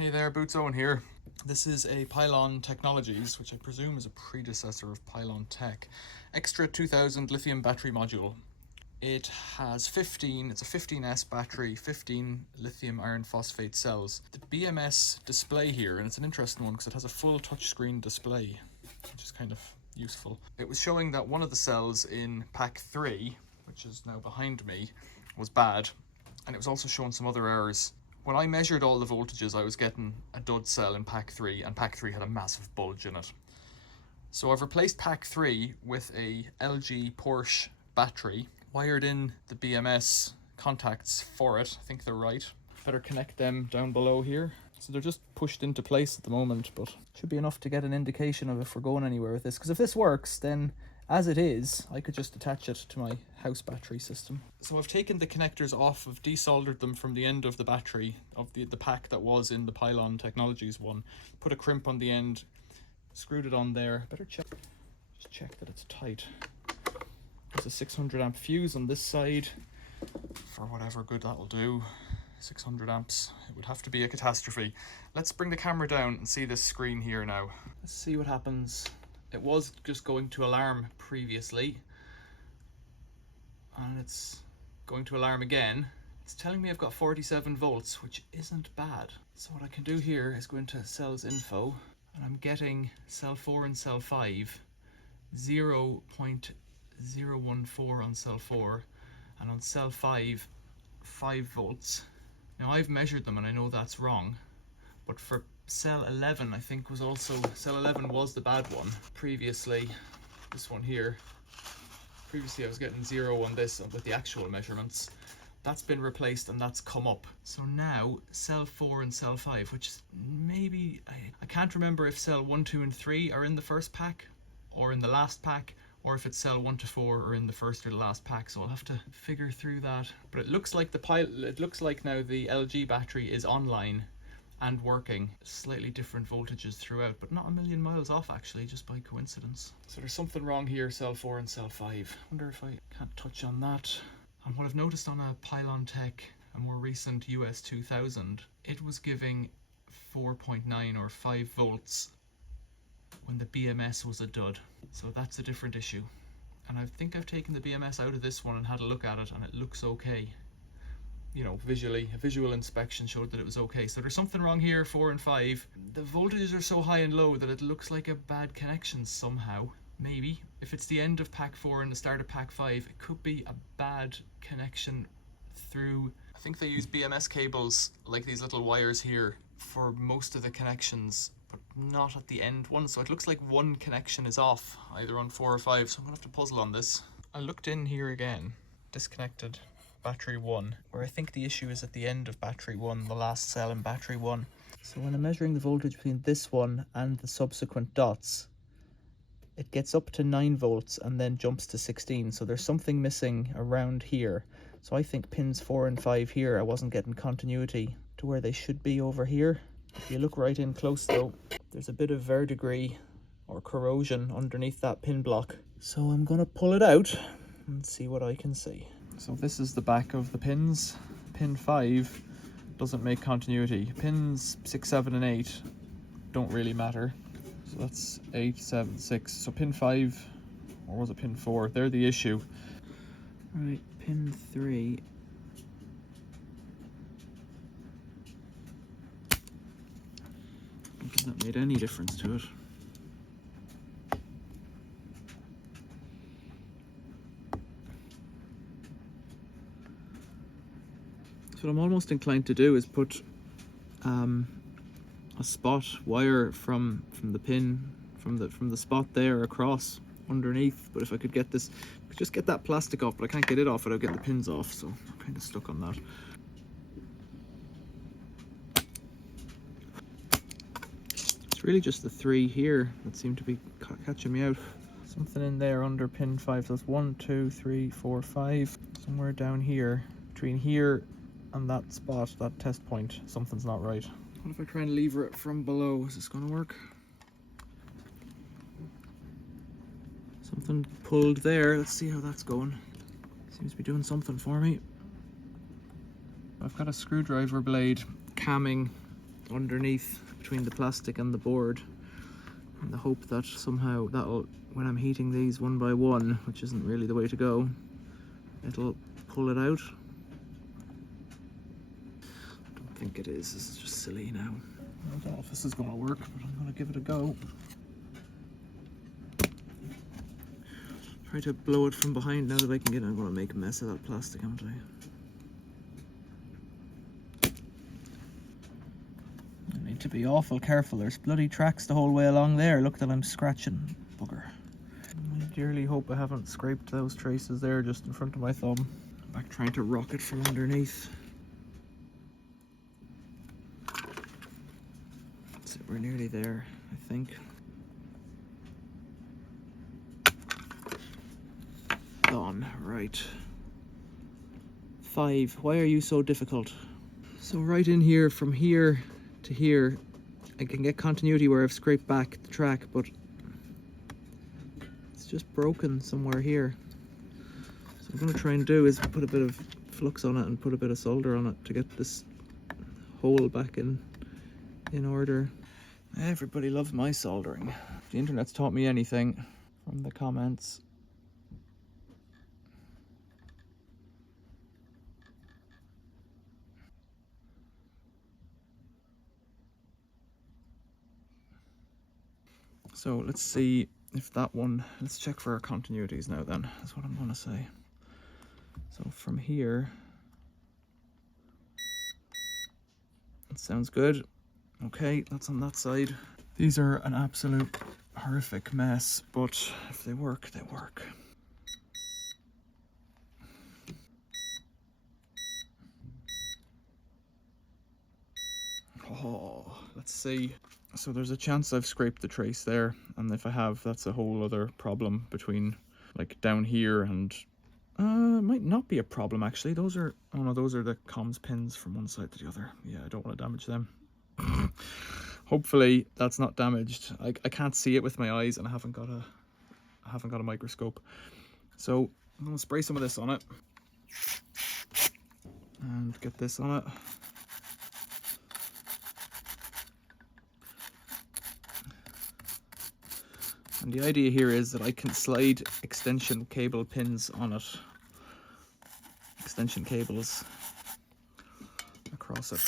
Hey there, Boots Owen here. This is a Pylon Technologies, which I presume is a predecessor of Pylon Tech, Extra 2000 lithium battery module. It has 15, it's a 15S battery, 15 lithium iron phosphate cells. The BMS display here, and it's an interesting one because it has a full touchscreen display, which is kind of useful. It was showing that one of the cells in pack 3, which is now behind me, was bad, and it was also showing some other errors. When I measured all the voltages, I was getting a dud cell in pack 3, and pack 3 had a massive bulge in it. So I've replaced pack 3 with a LG Porsche battery, wired in the BMS contacts for it. I think they're right. Better connect them down below here. So they're just pushed into place at the moment, but should be enough to get an indication of if we're going anywhere with this. Because if this works, then as it is, I could just attach it to my house battery system. So I've taken the connectors off, I've desoldered them from the end of the battery, of the pack that was in the Pylon Technologies one. Put a crimp on the end, screwed it on there. Better just check that it's tight. There's a 600 amp fuse on this side, for whatever good that'll do. 600 amps, it would have to be a catastrophe. Let's bring the camera down and see this screen here now. Let's see what happens. It was just going to alarm previously, and it's going to alarm again. It's telling me I've got 47 volts, which isn't bad. So what I can do here is go into cells info, and I'm getting cell 4 and cell 5, 0.014 on cell 4, and on cell 5, 5 volts. Now I've measured them and I know that's wrong, but for cell 11 I think was also, cell 11 was the bad one previously. This one here, previously I was getting 0 on this with the actual measurements. That's been replaced and that's come up. So now cell 4 and cell 5, which is maybe, I can't remember if cell 1, 2 and 3 are in the first pack or in the last pack, or if it's cell 1 to 4 or in the first or the last pack, so I'll have to figure through that. But it looks like it looks like now the LG battery is online and working. Slightly different voltages throughout, but not a million miles off actually, just by coincidence. So there's something wrong here, cell 4 and cell 5. Wonder if I can't touch on that. And what I've noticed on a Pylon Tech, a more recent US 2000, it was giving 4.9 or 5 volts when the BMS was a dud. So that's a different issue. And I think I've taken the BMS out of this one and had a look at it, and it looks okay. You know, visually, a visual inspection showed that it was okay. So there's something wrong here, 4 and 5. The voltages are so high and low that it looks like a bad connection somehow. Maybe. If it's the end of pack 4 and the start of pack 5, it could be a bad connection through. I think they use BMS cables, like these little wires here, for most of the connections, but not at the end one. So it looks like one connection is off, either on 4 or 5. So I'm gonna have to puzzle on this. I looked in here again, disconnected battery 1, where I think the issue is at the end of battery 1, the last cell in battery 1. So when I'm measuring the voltage between this one and the subsequent dots, it gets up to 9 volts and then jumps to 16. So there's something missing around here. So I think pins 4 and 5 here, I wasn't getting continuity to where they should be over here. If you look right in close though, there's a bit of verdigris or corrosion underneath that pin block. So I'm gonna pull it out and see what I can see. So this is the back of the pins. Pin 5 doesn't make continuity. Pins 6, 7 and 8 don't really matter. So that's 8, 7, 6. So pin 5, or was it pin 4? They're the issue. Right, pin 3. I don't think that made any difference to it. So what I'm almost inclined to do is put a spot wire from the pin, from the spot there across underneath. But if I could get this, I could just get that plastic off, but I can't get it off without getting the pins off, so I'm kind of stuck on that. It's really just the 3 here that seem to be catching me out. Something in there under pin 5, so that's 1, 2, 3, 4, 5. Somewhere down here, between here and that spot, that test point, something's not right. What if I try and lever it from below? Is this going to work? Something pulled there. Let's see how that's going. Seems to be doing something for me. I've got a screwdriver blade camming underneath between the plastic and the board, in the hope that somehow that'll, when I'm heating these one by one, which isn't really the way to go, it'll pull it out. I don't think it is. This is just silly now. I don't know if this is going to work, but I'm going to give it a go. Try to blow it from behind now that I can get it. I'm going to make a mess of that plastic, haven't I? I need to be awful careful. There's bloody tracks the whole way along there. Look that I'm scratching. Bugger. I dearly hope I haven't scraped those traces there just in front of my thumb. I'm back trying to rock it from underneath. So we're nearly there, I think. Done. Right. 5. Why are you so difficult? So right in here, from here to here, I can get continuity where I've scraped back the track, but it's just broken somewhere here. So what I'm going to try and do is put a bit of flux on it and put a bit of solder on it to get this hole back in order. Everybody loves my soldering. If the internet's taught me anything from the comments. So let's see if that one, let's check for our continuities now then, that's what I'm going to say. So from here, that sounds good. Okay, that's on that side. These are an absolute horrific mess, but if they work, they work. Oh, let's see. So there's a chance I've scraped the trace there, and if I have, that's a whole other problem between like down here and it might not be a problem actually. Those are, oh no, those are the comms pins from one side to the other. Yeah, I don't want to damage them. Hopefully that's not damaged. I can't see it with my eyes, and I haven't got a microscope. So I'm gonna spray some of this on it and get this on it. And the idea here is that I can slide extension cable pins on it. Extension cables across it.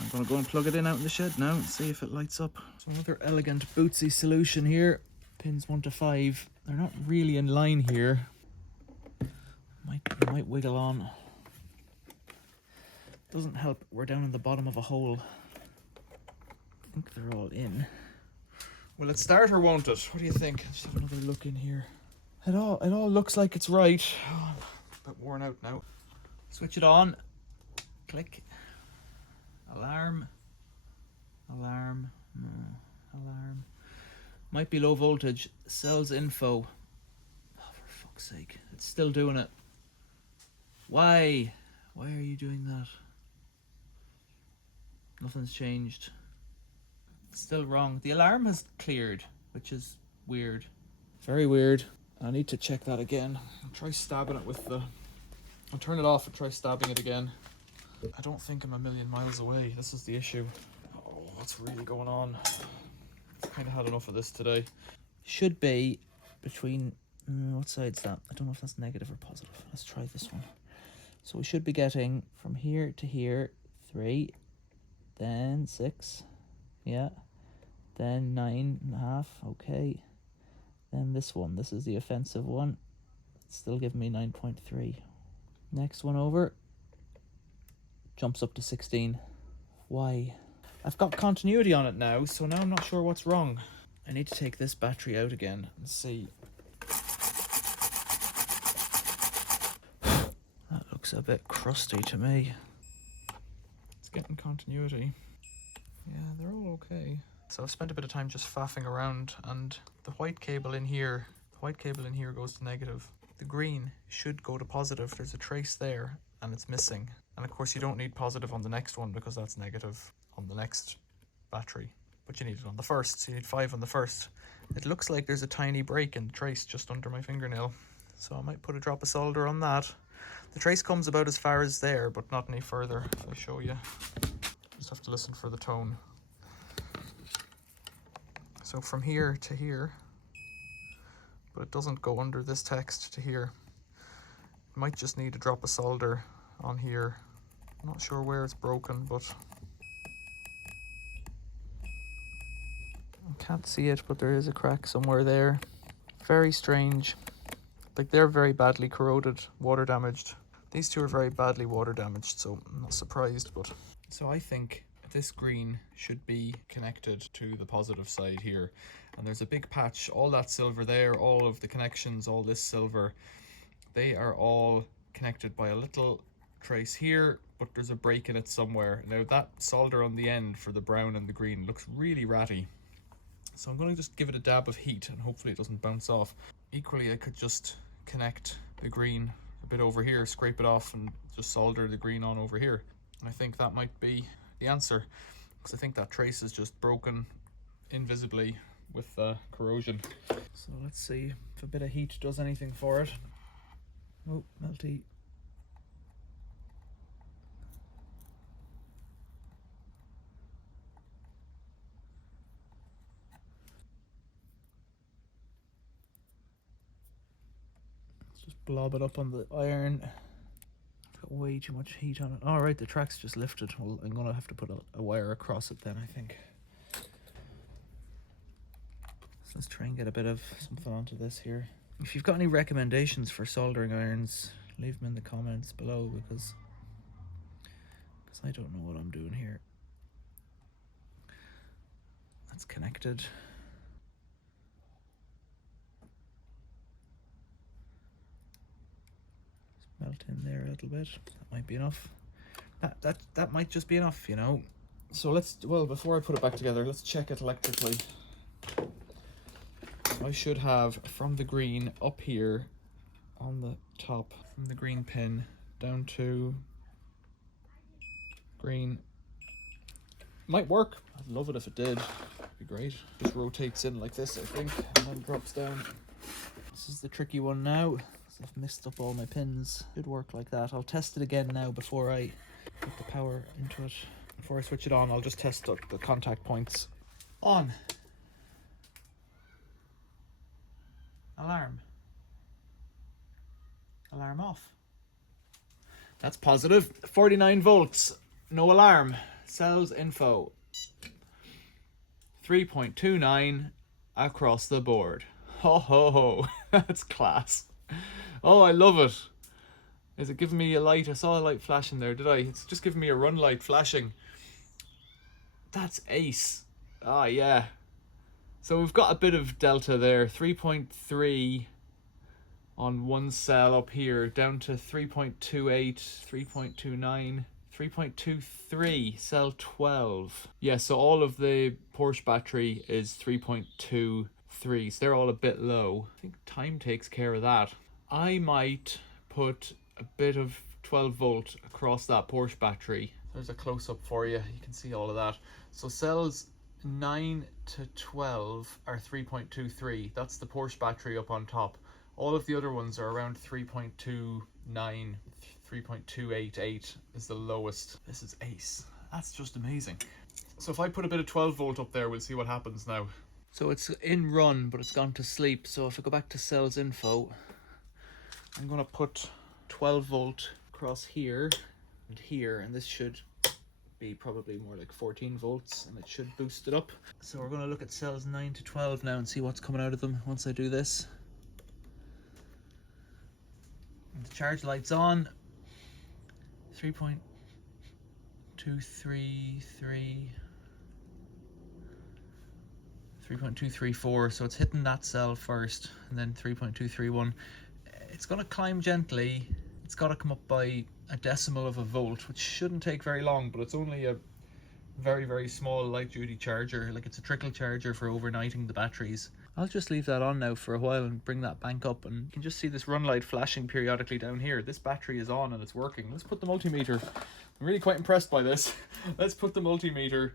I'm going to go and plug it in out in the shed now and see if it lights up. So another elegant bootsy solution here. Pins 1 to 5. They're not really in line here. Might wiggle on. Doesn't help. We're down in the bottom of a hole. I think they're all in. Will it start or won't it? What do you think? Let's have another look in here. It all looks like it's right. Oh, a bit worn out now. Switch it on. Click. Alarm. Alarm. No. Alarm. Might be low voltage. Cells info. Oh, for fuck's sake. It's still doing it. Why? Why are you doing that? Nothing's changed. It's still wrong. The alarm has cleared, which is weird. Very weird. I need to check that again. I'll try stabbing it with the... I'll turn it off and try stabbing it again. I don't think I'm a million miles away. This is the issue. Oh, what's really going on? I've kind of had enough of this today. Should be between... what side's that? I don't know if that's negative or positive. Let's try this one. So we should be getting from here to here 3, then 6, yeah, then 9.5, okay. Then this one, this is the offensive one. It's still giving me 9.3. Next one over, jumps up to 16. Why? I've got continuity on it now, so now I'm not sure what's wrong. I need to take this battery out again and see. That looks a bit crusty to me. It's getting continuity. Yeah, they're all okay. So I've spent a bit of time just faffing around, and the white cable in here goes to negative. The green should go to positive. There's a trace there and it's missing. And of course you don't need positive on the next one because that's negative on the next battery. But you need it on the first, so you need 5 on the first. It looks like there's a tiny break in the trace just under my fingernail. So I might put a drop of solder on that The trace comes about as far as there, but not any further, if I show you. Just have to listen for the tone. So from here to here, but it doesn't go under this text to here. Might just need a drop of solder on here. I'm not sure where it's broken, but I can't see it, but there is a crack somewhere there. Very strange. Like, they're very badly corroded, water damaged. These two are very badly water damaged, so I'm not surprised, but... So I think this green should be connected to the positive side here. And there's a big patch, all that silver there, all of the connections, all this silver, they are all connected by a little trace here, but there's a break in it somewhere. Now that solder on the end for the brown and the green looks really ratty. So I'm going to just give it a dab of heat and hopefully it doesn't bounce off. Equally, I could just connect the green a bit over here, scrape it off and just solder the green on over here. And I think that might be the answer, because I think that trace is just broken invisibly with corrosion. So let's see if a bit of heat does anything for it. Oh, melty. Let's just blob it up on the iron. Got way too much heat on it. All right, the track's just lifted. Well, I'm gonna have to put a wire across it then, I think. So let's try and get a bit of something onto this here. If you've got any recommendations for soldering irons, leave them in the comments below, because I don't know what I'm doing here. That's connected. Melt in there a little bit. That might be enough. That might just be enough, you know. So well, before I put it back together, let's check it electrically. I should have from the green up here on the top, from the green pin down to green. Might work. I'd love it if it did. It'd be great. Just rotates in like this, I think, and then drops down. This is the tricky one now. I've messed up all my pins. Should work like that. I'll test it again now before I put the power into it. Before I switch it on, I'll just test the contact points. On. Alarm. Alarm off. That's positive. 49 volts. No alarm. Cells info. 3.29 across the board. Ho ho ho. That's class. Oh, I love it. Is it giving me a light? I saw a light flashing there, did I? It's just giving me a run light flashing. That's ace. Ah, yeah. So we've got a bit of delta there. 3.3 on one cell up here, down to 3.28, 3.29, 3.23, cell 12. Yeah, so all of the Porsche battery is 3.23, so they're all a bit low. I think time takes care of that. I might put a bit of 12 volt across that Porsche battery. There's a close-up for you. You can see all of that. So cells 9 to 12 are 3.23. That's the Porsche battery up on top. All of the other ones are around 3.29, 3.288 is the lowest. This is ace. That's just amazing. So if I put a bit of 12 volt up there, we'll see what happens now. So it's in run, but it's gone to sleep. So if I go back to cells info, I'm gonna put 12 volt across here and here, and this should be probably more like 14 volts, and it should boost it up. So we're gonna look at cells 9 to 12 now and see what's coming out of them once I do this. And the charge light's on. 3.233, 3.234, so it's hitting that cell first, and then 3.231. It's going to climb gently. It's got to come up by a decimal of a volt, which shouldn't take very long, but it's only a very, very small light-duty charger. Like, it's a trickle charger for overnighting the batteries. I'll just leave that on now for a while and bring that bank up, and you can just see this run light flashing periodically down here. This battery is on and it's working. Let's put the multimeter. I'm really quite impressed by this. Let's put the multimeter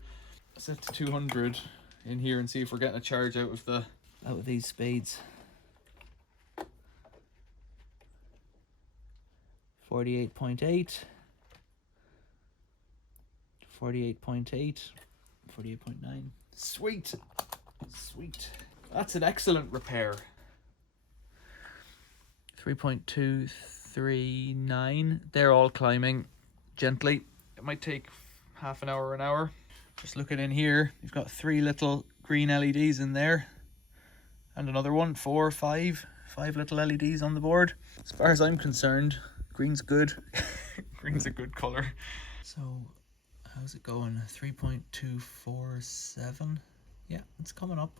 set to 200 in here and see if we're getting a charge out of these spades. 48.8, 48.8, 48.9. Sweet, sweet. That's an excellent repair. 3.239. They're all climbing gently. It might take half an hour, an hour. Just looking in here, you've got 3 little green LEDs in there. And another one, 4, 5 little LEDs on the board. As far as I'm concerned, green's good. Green's a good color. So, how's it going? 3.247. Yeah, it's coming up.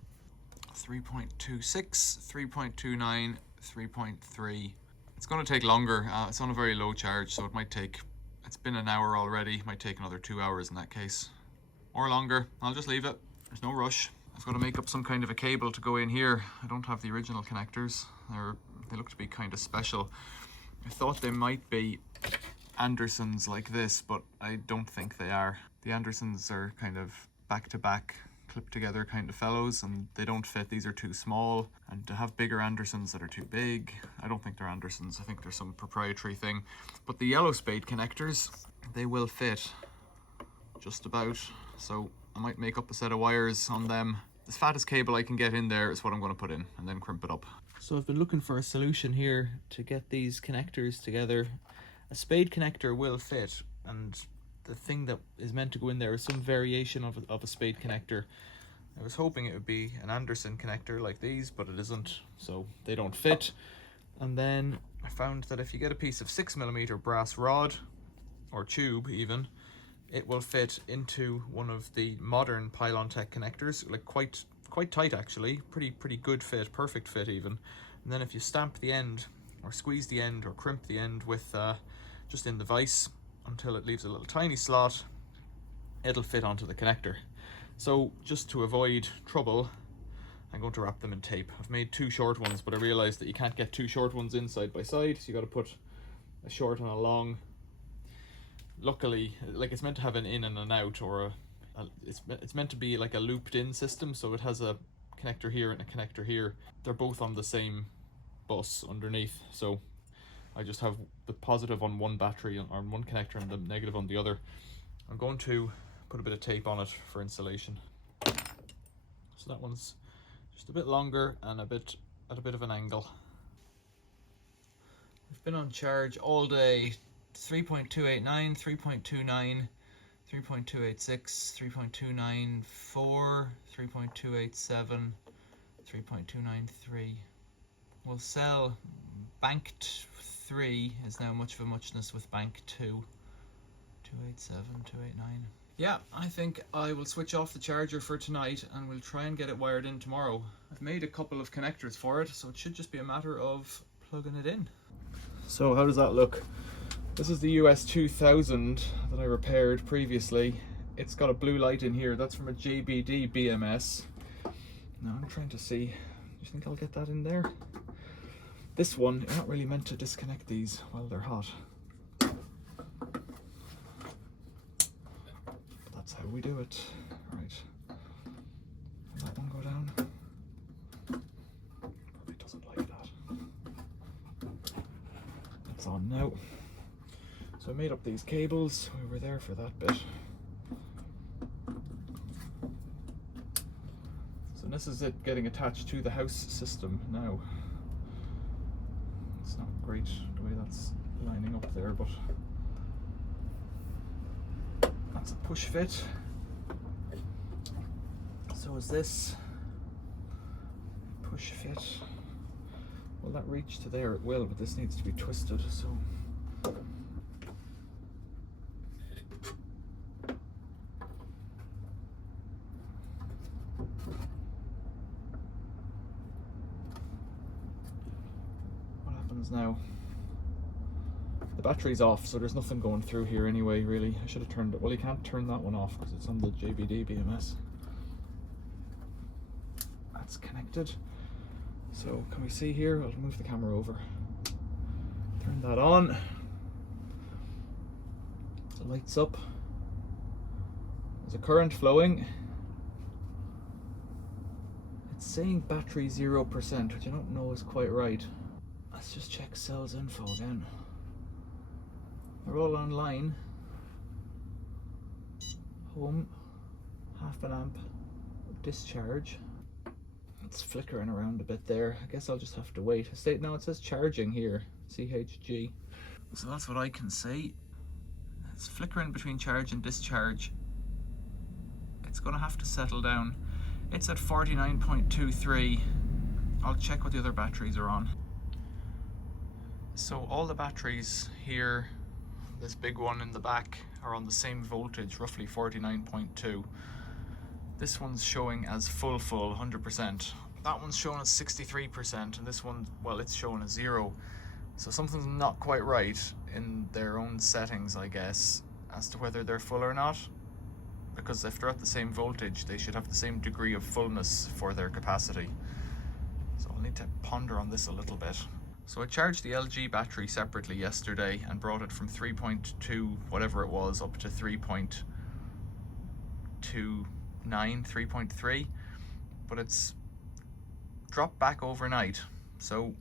3.26, 3.29, 3.3. It's going to take longer. It's on a very low charge, so it might take, it's been an hour already. It might take another 2 hours in that case. Or longer. I'll just leave it. There's no rush. I've got to make up some kind of a cable to go in here. I don't have the original connectors. They look to be kind of special. I thought they might be Andersons like this, but I don't think they are. The Andersons are kind of back-to-back, clipped together kind of fellows, and they don't fit. These are too small, and to have bigger Andersons that are too big, I don't think they're Andersons. I think they're some proprietary thing. But the yellow spade connectors, they will fit just about. So I might make up a set of wires on them. The fattest cable I can get in there is what I'm going to put in, and then crimp it up. So I've been looking for a solution here to get these connectors together. A spade connector will fit, and the thing that is meant to go in there is some variation of a spade connector. I was hoping it would be an Anderson connector like these, but it isn't, so they don't fit. And then I found that if you get a piece of 6mm brass rod, or tube even, it will fit into one of the modern Pylon Tech connectors, like quite tight actually, pretty good fit, perfect fit even. And then if you stamp the end, or squeeze the end, or crimp the end with just in the vise until it leaves a little tiny slot, it'll fit onto the connector. So just to avoid trouble, I'm going to wrap them in tape. I've made 2 short ones, but I realized that you can't get 2 short ones in side by side, so you got to put a short and a long. Luckily, like, it's meant to have an in and an out, or it's meant to be like a looped in system, so it has a connector here and a connector here. They're both on the same bus underneath, so I just have the positive on one battery on one connector and the negative on the other. I'm going to put a bit of tape on it for insulation. So that one's just a bit longer and at a bit of an angle. We've been on charge all day. 3.289, 3.29, 3.286, 3.294, 3.287, 3.293. We'll sell banked 3 is now much of a muchness with bank 2. 287, 289. Yeah, I think I will switch off the charger for tonight and we'll try and get it wired in tomorrow. I've made a couple of connectors for it, so it should just be a matter of plugging it in. So how does that look? This is the US 2000 that I repaired previously. It's got a blue light in here. That's from a JBD BMS. Now I'm trying to see, do you think I'll get that in there? This one, you're not really meant to disconnect these while they're hot. But that's how we do it. Right. Will that one go down? Probably doesn't like that. That's on now. So I made up these cables. We were there for that bit. So this is it getting attached to the house system now. It's not great the way that's lining up there, but that's a push fit. So is this push fit. Will that reach to there? It will, but this needs to be twisted, so now. The battery's off, so there's nothing going through here anyway, really. I should have turned it. Well, you can't turn that one off because it's on the JBD BMS. That's connected. So can we see here? I'll move the camera over. Turn that on. The light's up. There's a current flowing. It's saying battery 0%, which I don't know is quite right. Let's just check cells info again. are all online. Home, 0.5 amp discharge. It's flickering around a bit there. I guess I'll just have to wait. Now it says charging here, CHG. So that's what I can see. It's flickering between charge and discharge. It's gonna have to settle down. It's at 49.23. I'll check what the other batteries are on. So all the batteries here, this big one in the back, are on the same voltage, roughly 49.2. This one's showing as full 100%. That one's showing as 63%, and this one, well, it's showing as 0. So something's not quite right in their own settings, I guess, as to whether they're full or not. Because if they're at the same voltage, they should have the same degree of fullness for their capacity. So I'll need to ponder on this a little bit. So I charged the LG battery separately yesterday and brought it from 3.2 whatever it was up to 3.29, 3.3, but it's dropped back overnight, so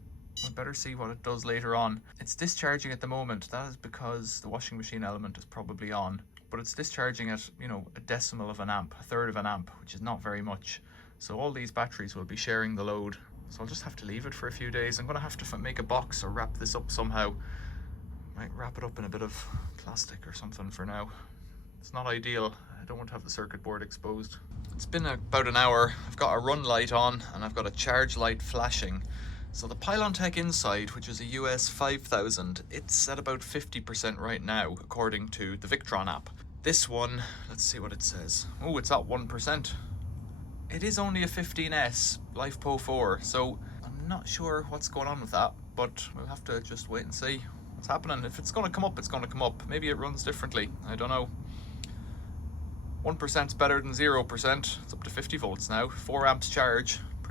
we better see what it does later on. It's discharging at the moment. That is because the washing machine element is probably on, but it's discharging at, you know, a decimal of an amp, a third of an amp, which is not very much. So all these batteries will be sharing the load. So I'll just have to leave it for a few days. I'm going to have to make a box or wrap this up somehow. Might wrap it up in a bit of plastic or something for now. It's not ideal. I don't want to have the circuit board exposed. It's been about an hour. I've got a run light on and I've got a charge light flashing. So the Pylon Tech Inside, which is a US 5000, it's at about 50% right now, according to the Victron app. This one, let's see what it says. Oh, it's at 1%. It is only a 15S LifePo 4, so I'm not sure what's going on with that, but we'll have to just wait and see what's happening. If it's going to come up, it's going to come up. Maybe it runs differently. I don't know. 1% is better than 0%. It's up to 50 volts now. 4 amps charge.